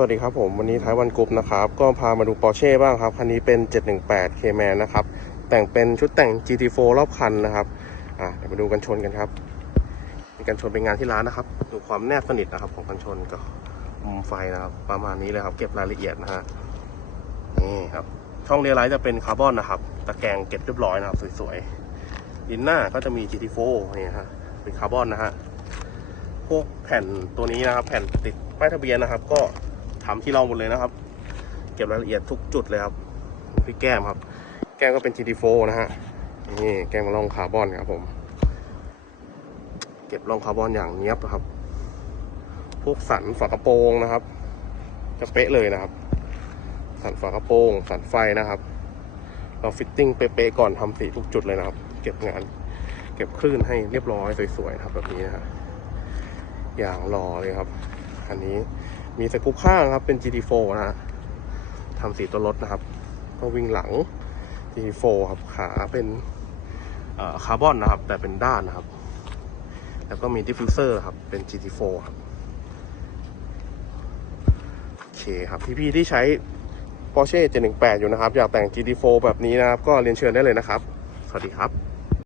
วัสดีครับผมวันนี้ท้ายวันกรุ๊ปนะครับ ก็พามาดู Porsche บ้างครับ คันนี้เป็น 718 Cayman นะครับ แต่งเป็นชุดแต่ง GT4 รอบคันนะครับ อะเดี๋ยวมาดูกันชนกันครับมีกันชนเป็นงานที่ร้านนะครับ ดูความแนบสนิทนะครับของกันชนกับมุมไฟนะครับ ประมาณนี้เลยครับ เก็บรายละเอียดนะฮะนี่ครับ ช่องเรียลไลท์จะเป็นคาร์บอนนะครับ ตะแกรงเก็บเรียบร้อยนะครับ สวยๆดินหน้าก็จะมี GT4 นี่ฮะเป็นคาร์บอนนะฮะพวกแผ่นตัวนี้นะครับ แผ่นติดป้ายทะเบียนนะครับ ก็ ทำที่เราหมดเลยนะครับ เก็บรายละเอียดทุกจุดเลยครับที่แก้มครับ แก้มก็เป็น GT4 นะฮะนี่แก้มร่องคาร์บอนครับผม เก็บร่องคาร์บอนอย่างเนี้ยบนะครับ พวกสันฝากระโปรงนะครับ จะเป๊ะเลยนะครับ สันฝากระโปรงสันไฟนะครับ เราฟิตติ้งเป๊ะๆก่อนทำสีทุกจุดเลยนะครับ เก็บงานเก็บคลื่นให้เรียบร้อยสวยๆนะครับแบบนี้นะฮะอย่างหล่อเลยครับ อันนี้ มีสกูปข้างครับเป็น GT4 นะฮะทำสีตัวรถนะครับ ก็วิ่งหลัง GT4 ครับขาเป็นคาร์บอนนะครับ แต่เป็นด้านนะครับ แล้วก็มีดิฟฟิวเซอร์ครับเป็น GT4 ครับโอเคครับพี่ๆที่ใช้ Porsche 718 อยู่นะครับ อยากแต่ง GT4 แบบนี้นะครับ ก็เรียนเชิญได้เลยนะครับ สวัสดีครับ